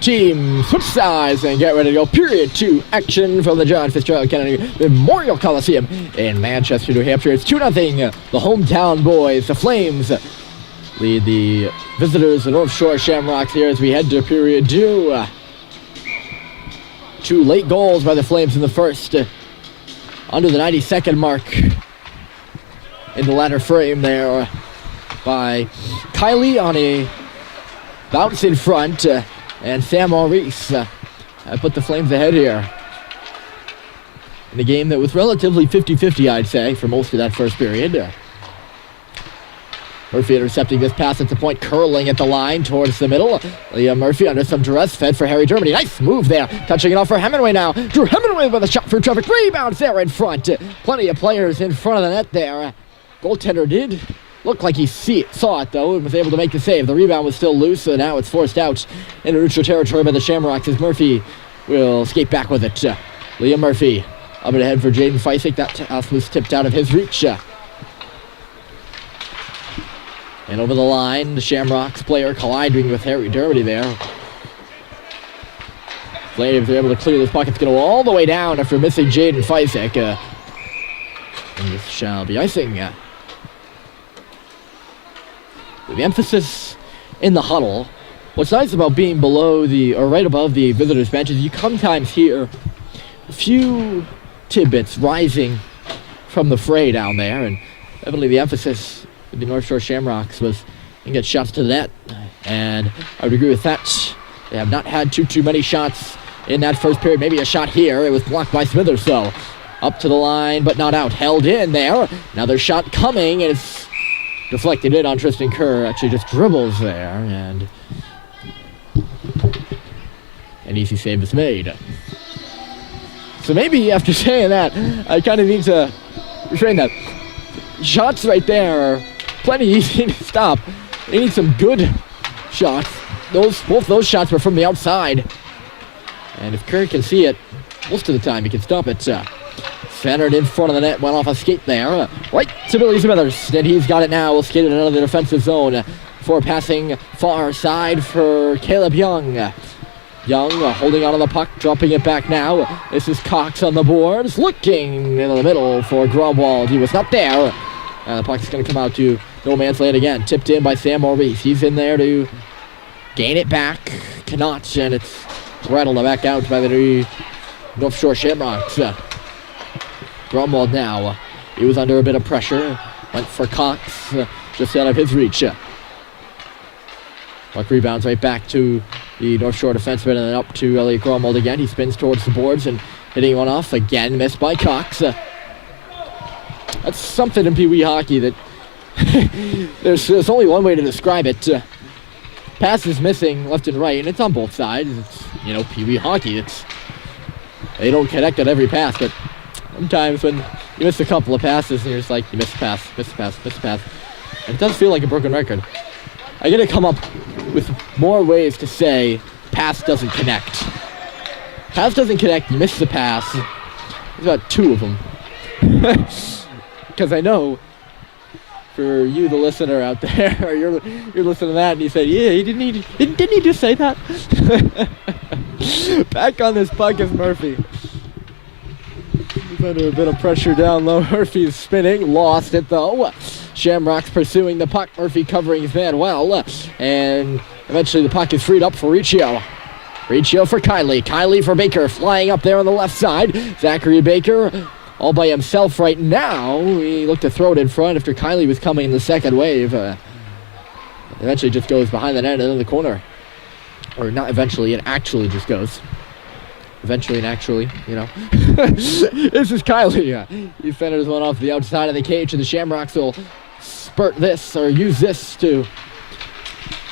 team switch sides and get ready to go. Period 2 action from the John Fitzgerald Kennedy Memorial Coliseum in Manchester, New Hampshire. It's 2-0. The hometown boys, the Flames, lead the visitors, the North Shore Shamrocks, here as we head to period 2. 2 late goals by the Flames in the first, under the 92nd mark in the latter frame there by Kylie on a bounce in front, and Sam Maurice put the Flames ahead here in a game that was relatively 50-50, I'd say, for most of that first period. Murphy intercepting this pass at the point, curling at the line towards the middle. Liam Murphy under some duress, fed for Harry Germany. Nice move there, touching it off for Hemingway now. Drew Hemingway with a shot for traffic, rebounds there in front. Plenty of players in front of the net there. Goaltender did look like he saw it, though, and was able to make the save. The rebound was still loose, so now it's forced out into neutral territory by the Shamrocks as Murphy will skate back with it. Liam Murphy up and ahead for Jaden Feisig. That pass was tipped out of his reach. And over the line, the Shamrocks player colliding with Harry Dermody there. Flames are able to clear this puck. It's going to go all the way down after missing Jaden Feisig. And this shall be icing. The emphasis in the huddle. What's nice about being below or right above the visitors' bench is you sometimes hear a few tidbits rising from the fray down there, and evidently the emphasis with the North Shore Shamrocks was to get shots to the net, and I would agree with that. They have not had too many shots in that first period. Maybe a shot here. It was blocked by Smithers, though. Up to the line, but not out. Held in there. Another shot coming, and it's deflected in on Tristan Kerr. Actually just dribbles there, and an easy save is made. So maybe after saying that, I kind of need to refrain that. Shots right there are plenty easy to stop. They need some good shots. Both those shots were from the outside. And if Kerr can see it, most of the time he can stop it. Centered in front of the net, went off a skate there. Right to Billy Smithers, and he's got it now. We'll skate it out of the defensive zone for passing far side for Caleb Young. Young holding on to the puck, dropping it back now. This is Cox on the boards, looking in the middle for Gromwald. He was not there. The puck's going to come out to no man's land again. Tipped in by Sam Maurice. He's in there to gain it back. Cannot, and it's rattled back out by the North Shore Shamrocks. Gromwald now. He was under a bit of pressure. Went for Cox, just out of his reach. Puck rebounds right back to the North Shore defenseman and then up to Elliot Gromwald again. He spins towards the boards and hitting one off. Again, missed by Cox. That's something in Pee Wee hockey that there's only one way to describe it. Passes missing left and right, and it's on both sides. It's, Pee Wee hockey. They don't connect on every pass, but sometimes when you miss a couple of passes and you're just like, you missed a pass, missed a pass, missed a pass. And it does feel like a broken record. I gotta come up with more ways to say pass doesn't connect. Pass doesn't connect, you miss the pass. There's about 2 of them. Because I know for you, the listener out there, or you're listening to that and you say, yeah, didn't he just say that? Back on this puck is Murphy. He's under a bit of pressure down low. Murphy's spinning, lost it though. Shamrocks pursuing the puck. Murphy covering his man well. And eventually the puck is freed up for Riccio. Riccio for Kylie. Kylie for Baker, flying up there on the left side. Zachary Baker all by himself right now. He looked to throw it in front after Kylie was coming in the second wave. Eventually just goes behind the net and in the corner. Or not eventually, it actually just goes. Eventually and actually, This is Kylie. He centers one off the outside of the cage, and the Shamrocks will use this to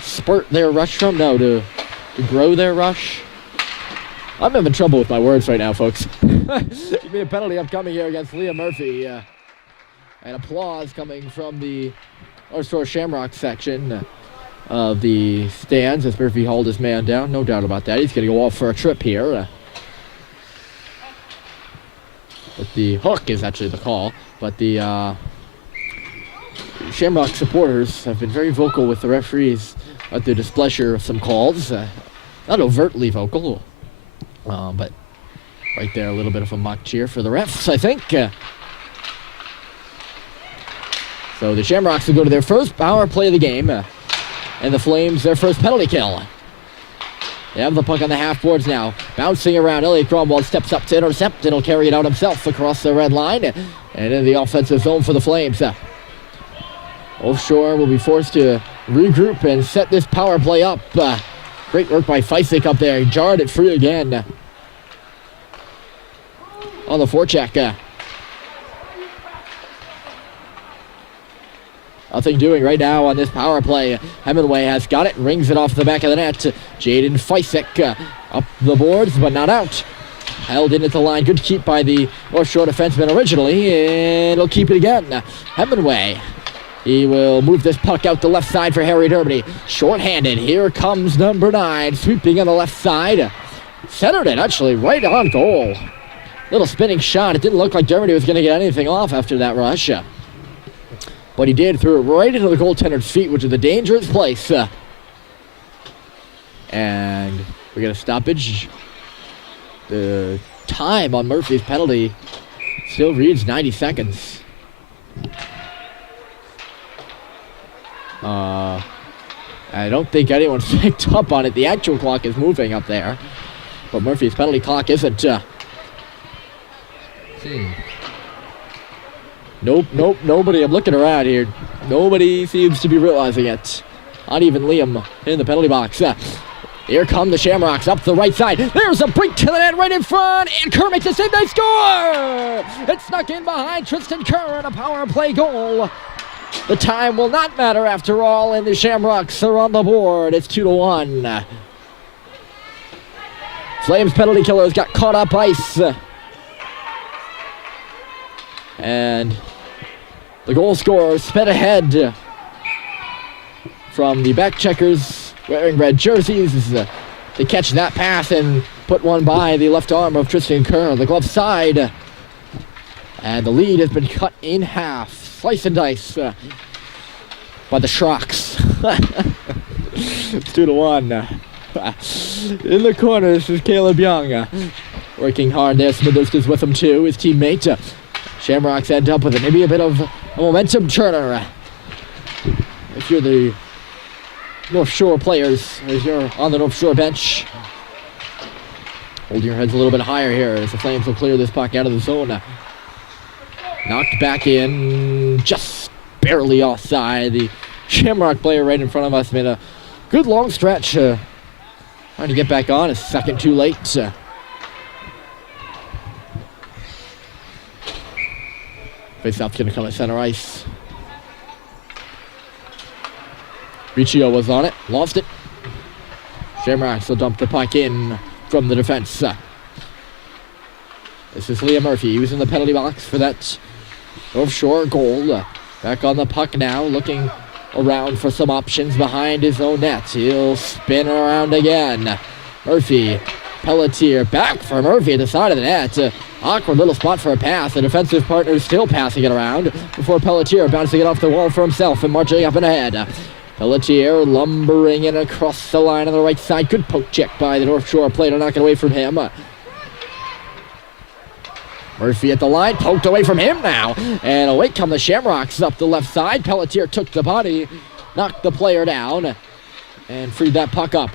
spurt their rush from? No, to grow their rush. I'm having trouble with my words right now, folks. There'll be a penalty upcoming here against Liam Murphy. And applause coming from the North Shore Shamrock section of the stands as Murphy hauled his man down. No doubt about that. He's going to go off for a trip here. But the hook is actually the call. But the Shamrock supporters have been very vocal with the referees at their displeasure of some calls. Not overtly vocal, but right there, a little bit of a mock cheer for the refs, I think. So the Shamrocks will go to their first power play of the game, and the Flames their first penalty kill. They have the puck on the half boards now. Bouncing around, Elliot Gromwald steps up to intercept, and he'll carry it out himself across the red line, and in the offensive zone for the Flames. Offshore will be forced to regroup and set this power play up. Great work by Feisik up there. He jarred it free again on the forecheck. Nothing doing right now on this power play. Hemingway has got it, rings it off the back of the net. Jaden Feisik up the boards, but not out. Held in at the line. Good keep by the North Shore defenseman originally, and he'll keep it again. Hemingway. He will move this puck out the left side for Harry Dermody. Short-handed. Here comes number 9, sweeping on the left side. Centered it, actually, right on goal. Little spinning shot. It didn't look like Dermody was going to get anything off after that rush. But he did, threw it right into the goaltender's feet, which is a dangerous place. And we get a stoppage. The time on Murphy's penalty still reads 90 seconds. I don't think anyone's picked up on it. The actual clock is moving up there, but Murphy's penalty clock isn't. Nope, nobody. I'm looking around here. Nobody seems to be realizing it. Not even Liam in the penalty box. Here come the Shamrocks up the right side. There's a break to the net right in front, and Kerr makes the save. They score! It's snuck in behind Tristan Kerr and a power play goal. The time will not matter after all, and the Shamrocks are on the board. It's 2-1. Flames penalty killers got caught up ice. And the goal scorer sped ahead from the back checkers wearing red jerseys. They catch that pass and put one by the left arm of Tristan Kerr on the glove side. And the lead has been cut in half. Slice and dice by the Shamrocks. It's 2-1. In the corner, this is Caleb Young. Working hard there. Smithers is with him too, his teammate. Shamrocks end up with maybe a bit of a momentum turner. If you're the North Shore players, as you're on the North Shore bench, holding your heads a little bit higher here as the Flames will clear this puck out of the zone. Knocked back in, just barely offside. The Shamrock player right in front of us made a good long stretch. Trying to get back on, a second too late. Face-off's going to come at center ice. Riccio was on it, lost it. Shamrocks will dump the puck in from the defense. This is Liam Murphy using the penalty box for that North Shore goal. Back on the puck now, looking around for some options behind his own net. He'll spin around again. Murphy, Pelletier, back for Murphy at the side of the net. Awkward little spot for a pass. The defensive partner is still passing it around before Pelletier bouncing it off the wall for himself and marching up and ahead. Pelletier lumbering in across the line on the right side. Good poke check by the North Shore player, knocking away from him. Murphy at the line, poked away from him now. And away come the Shamrocks up the left side. Pelletier took the body, knocked the player down, and freed that puck up.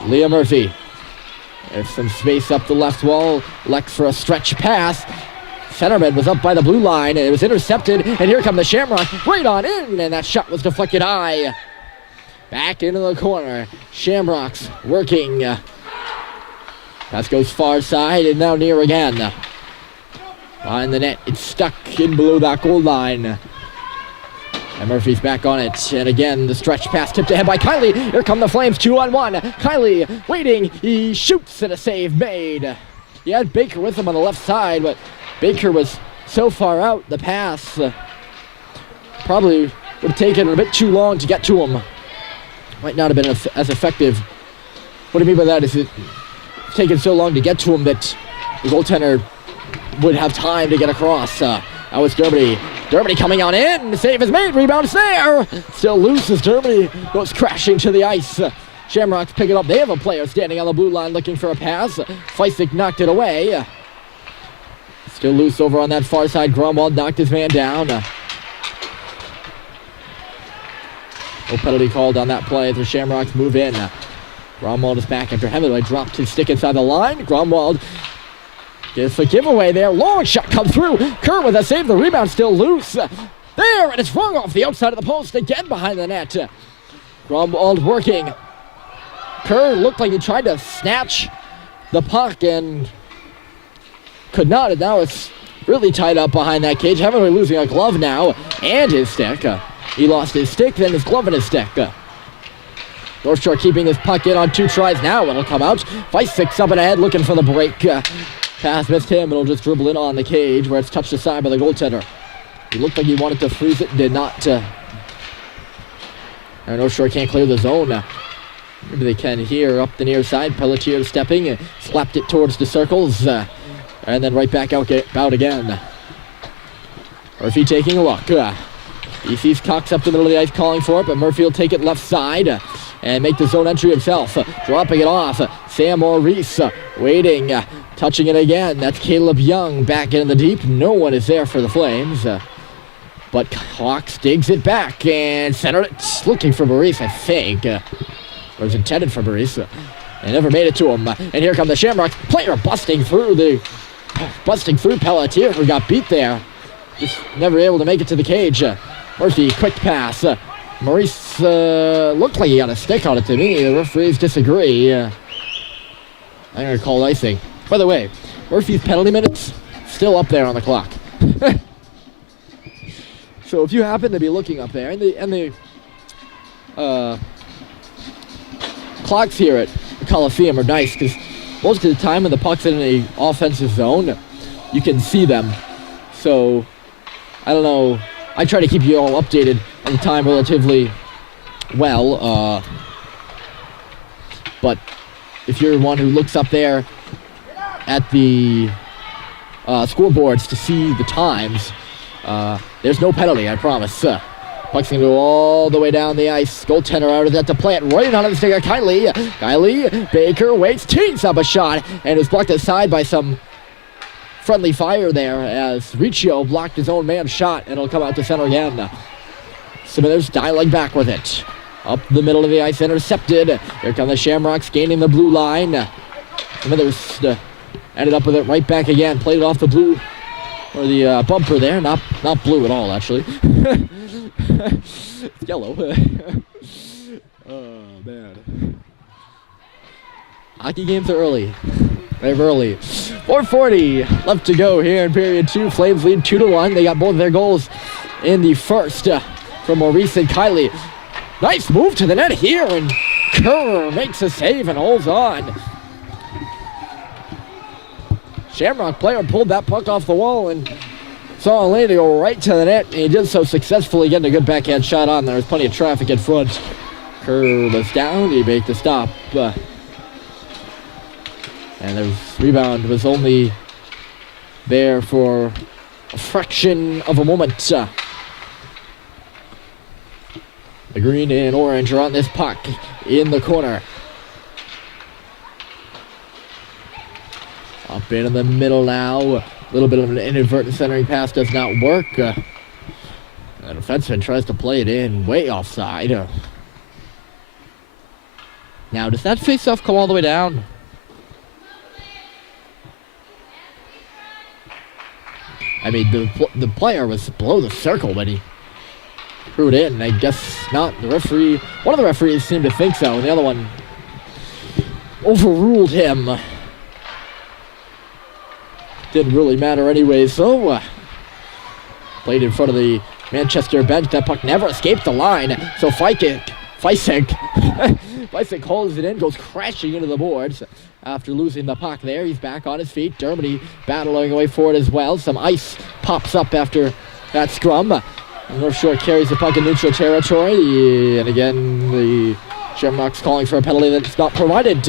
Liam Murphy. There's some space up the left wall. Lex for a stretch pass. Centerman was up by the blue line, and it was intercepted. And here come the Shamrocks right on in, and that shot was deflected high. Back into the corner. Shamrocks working. Pass goes far side and now near again. Behind the net, it's stuck in below that goal line. And Murphy's back on it. And again, the stretch pass tipped ahead by Kiley. Here come the Flames, 2-on-1. Kiley waiting. He shoots and a save made. He had Baker with him on the left side, but Baker was so far out, the pass probably would have taken a bit too long to get to him. Might not have been as effective. What I mean by that is it taken so long to get to him that the goaltender would have time to get across. That was Dermody. Dermody coming on in. The save is made. Rebound is there. Still loose as Dermody goes crashing to the ice. Shamrocks pick it up. They have a player standing on the blue line looking for a pass. Feisig knocked it away. Still loose over on that far side. Grumwald knocked his man down. No penalty called on that play as the Shamrocks move in. Grumwald is back after Hemingway dropped his stick inside the line. Grumwald gets the giveaway there. Long shot comes through. Kerr with a save. The rebound still loose. There, and it's rung off the outside of the post again behind the net. Grumwald working. Kerr looked like he tried to snatch the puck and could not, and now it's really tied up behind that cage. Hemingway losing a glove now and his stick. He lost his stick, then his glove and his stick. North Shore keeping this puck in on 2 tries now. It'll come out. Feisig up and ahead looking for the break. Pass missed him. It'll just dribble in on the cage where it's touched aside by the goaltender. He looked like he wanted to freeze it, did not. North Shore can't clear the zone. Maybe they can here up the near side. Pelletier stepping, slapped it towards the circles, and then right back out again. Murphy taking a look. He sees Cox up the middle of the ice calling for it, but Murphy will take it left side and make the zone entry himself. Dropping it off. Sam Maurice waiting, touching it again. That's Caleb Young back in the deep. No one is there for the Flames. But Cox digs it back and centered it. Looking for Maurice, I think. Or was intended for Maurice. And never made it to him. And here come the Shamrocks. Player busting through Pelletier, who got beat there. Just never able to make it to the cage. Murphy, quick pass. Maurice looked like he got a stick on it to me. The referees disagree. I'm going to call icing. By the way, Murphy's penalty minutes still up there on the clock. So if you happen to be looking up there, and the clocks here at the Coliseum are nice because most of the time when the puck's in the offensive zone, you can see them. So I don't know. I try to keep you all updated on the time relatively well. But if you're one who looks up there at the scoreboards to see the times, there's no penalty, I promise. Puck's going to go all the way down the ice. Goaltender out of that to play it right out of the stick of Kylie. Baker waits, tees up a shot, and is blocked aside by some friendly fire there as Riccio blocked his own man's shot, and it'll come out to center again. Smithers dialing back with it. Up the middle of the ice, intercepted. Here come the Shamrocks gaining the blue line. Smithers ended up with it right back again. Played it off the blue, or the bumper there. Not blue at all, actually. It's yellow. Oh, man. Hockey games are early. They're early. 4:40 left to go here in period 2. Flames lead 2-1. They got both their goals in the first from Maurice and Kylie. Nice move to the net here, and Kerr makes a save and holds on. Shamrock player pulled that puck off the wall and saw a lane to go right to the net, and he did so successfully, getting a good backhand shot on there. There's plenty of traffic in front. Kerr was down. He made the stop. And the rebound was only there for a fraction of a moment. The green and orange are on this puck in the corner. Up in the middle now. A little bit of an inadvertent centering pass does not work. The defenseman tries to play it in way offside. Now, does that face-off come all the way down? I mean, the player was below the circle when he threw it in. I guess not. The referee, one of the referees seemed to think so, and the other one overruled him. Didn't really matter anyway, so played in front of the Manchester bench. That puck never escaped the line, so Feisig holds it in, goes crashing into the boards. After losing the puck there, he's back on his feet. Dermody battling away for it as well. Some ice pops up after that scrum. North Shore carries the puck in neutral territory. And again, the Shamrocks calling for a penalty that's not provided.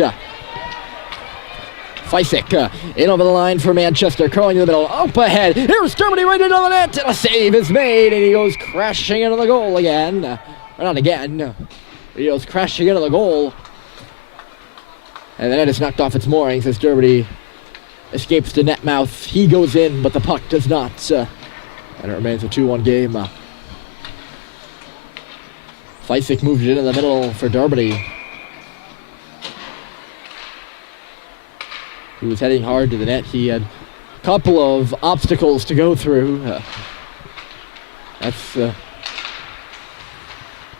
Feisig in over the line for Manchester, curling in the middle, up ahead. Here's Dermody right into the net, and a save is made, and he goes crashing into the goal again. Or not again. He goes crashing into the goal. And the net is knocked off its moorings as Derby escapes the net mouth. He goes in, but the puck does not. And it remains a 2-1 game. Fleisig moved it in the middle for Derby, who was heading hard to the net. He had a couple of obstacles to go through. That's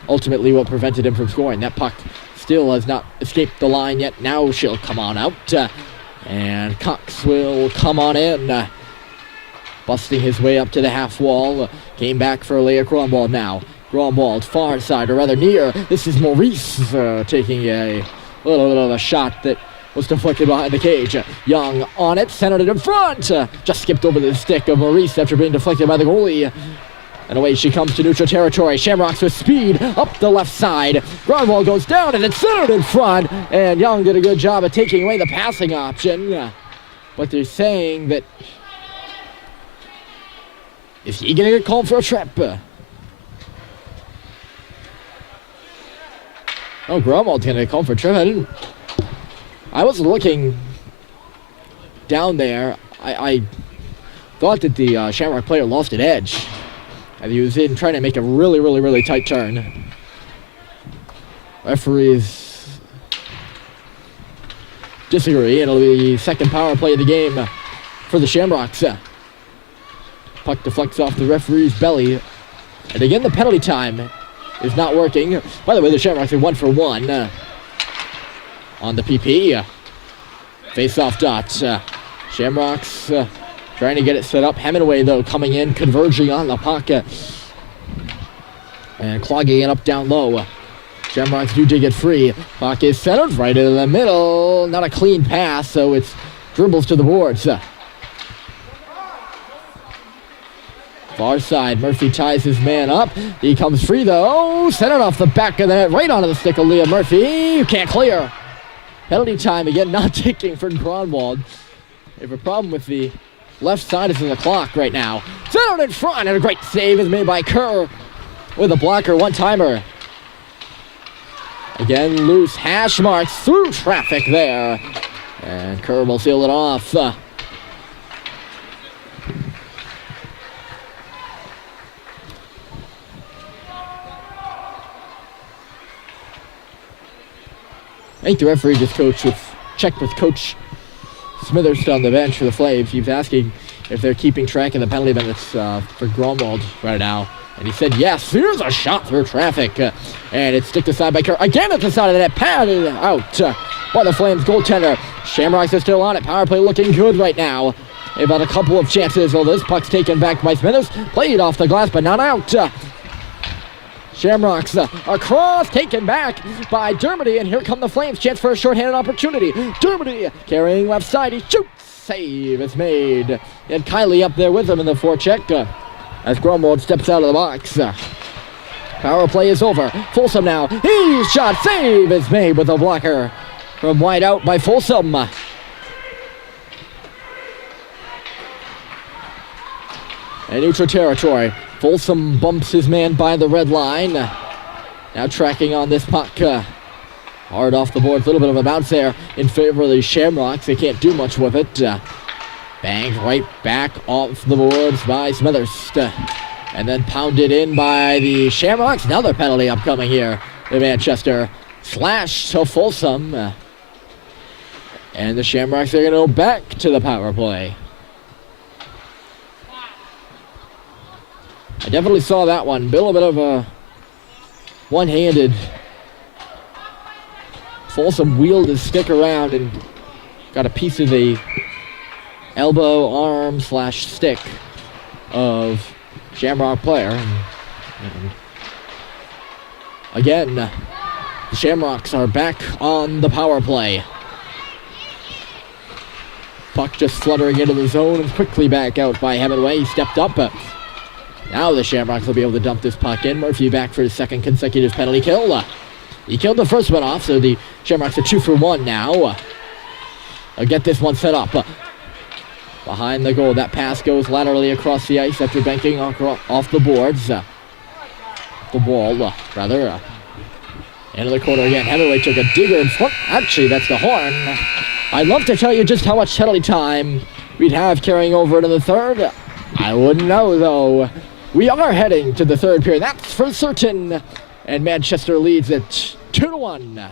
ultimately what prevented him from scoring. That puck still has not escaped the line yet. Now she'll come on out. And Cox will come on in. Busting his way up to the half wall. Came back for Leah Gromwald now. Gromwald far side, or rather near. This is Maurice taking a little bit of a shot that was deflected behind the cage. Young on it, centered it in front. Just skipped over the stick of Maurice after being deflected by the goalie. And away she comes to neutral territory. Shamrocks with speed up the left side. Gromwald goes down and it's centered in front. And Young did a good job of taking away the passing option. But they're saying that is he going to get called for a trip? Oh, Gromwald's going to get called for a trip. I was looking down there. I thought that the Shamrock player lost an edge. He was in trying to make a really tight turn. Referees disagree. It'll be the second power play of the game for the Shamrocks. Puck deflects off the referee's belly. And again, the penalty time is not working. By the way, the Shamrocks are 1 for 1 on the PP. Face-off dot. Shamrocks trying to get it set up. Hemingway, though, coming in, converging on the puck. And clogging it up down low. Shamrocks do dig it free. Puck is centered right in the middle. Not a clean pass, so it's dribbles to the boards. Far side, Murphy ties his man up. He comes free, though. Centered off the back of the net, right onto the stick of Leah Murphy. You can't clear. Penalty time again, not ticking for Gromwald. They have a problem with the left side is in the clock right now. Centered in front, and a great save is made by Kerr with a blocker, one-timer. Again, loose hash marks through traffic there. And Kerr will seal it off. I think the referee just checked with Coach Smithers on the bench for the Flames. He was asking if they're keeping track of the penalty minutes for Gromwald right now. And he said yes. Here's a shot through traffic. And it's sticked aside by Kerr. Again at the side of the net. Padded out by the Flames goaltender. Shamrocks are still on it. Power play looking good right now. They've had a couple of chances. Well, this puck's taken back by Smithers. Played off the glass, but not out. Shamrocks across, taken back by Dermody, and here come the Flames. Chance for a shorthanded opportunity. Dermody carrying left side. He shoots. Save is made. And Kylie up there with him in the forecheck as Gromwald steps out of the box. Power play is over. Folsom now. He's shot. Save is made with a blocker from wide out by Folsom. And neutral territory. Folsom bumps his man by the red line. Now tracking on this puck. Hard off the boards. A little bit of a bounce there in favor of the Shamrocks. They can't do much with it. Banged right back off the boards by Smithers. And then pounded in by the Shamrocks. Another penalty upcoming here in Manchester. Slash to Folsom. And the Shamrocks are going to go back to the power play. I definitely saw that one. A little bit of a one-handed. Folsom wheeled his stick around and got a piece of the elbow, arm, / stick of Shamrock player. And again, the Shamrocks are back on the power play. Puck just fluttering into the zone and quickly back out by Hemingway. He stepped up. Now the Shamrocks will be able to dump this puck in. Murphy back for his second consecutive penalty kill. He killed the first one off, so the Shamrocks are 2 for 1 now. They'll get this one set up. Behind the goal, that pass goes laterally across the ice after banking off the boards. The ball, rather. Into the corner again. Heavyweight took a digger in front. Actually, that's the horn. I'd love to tell you just how much penalty time we'd have carrying over into the third. I wouldn't know, though. We are heading to the third period. That's for certain. And Manchester leads it 2-1.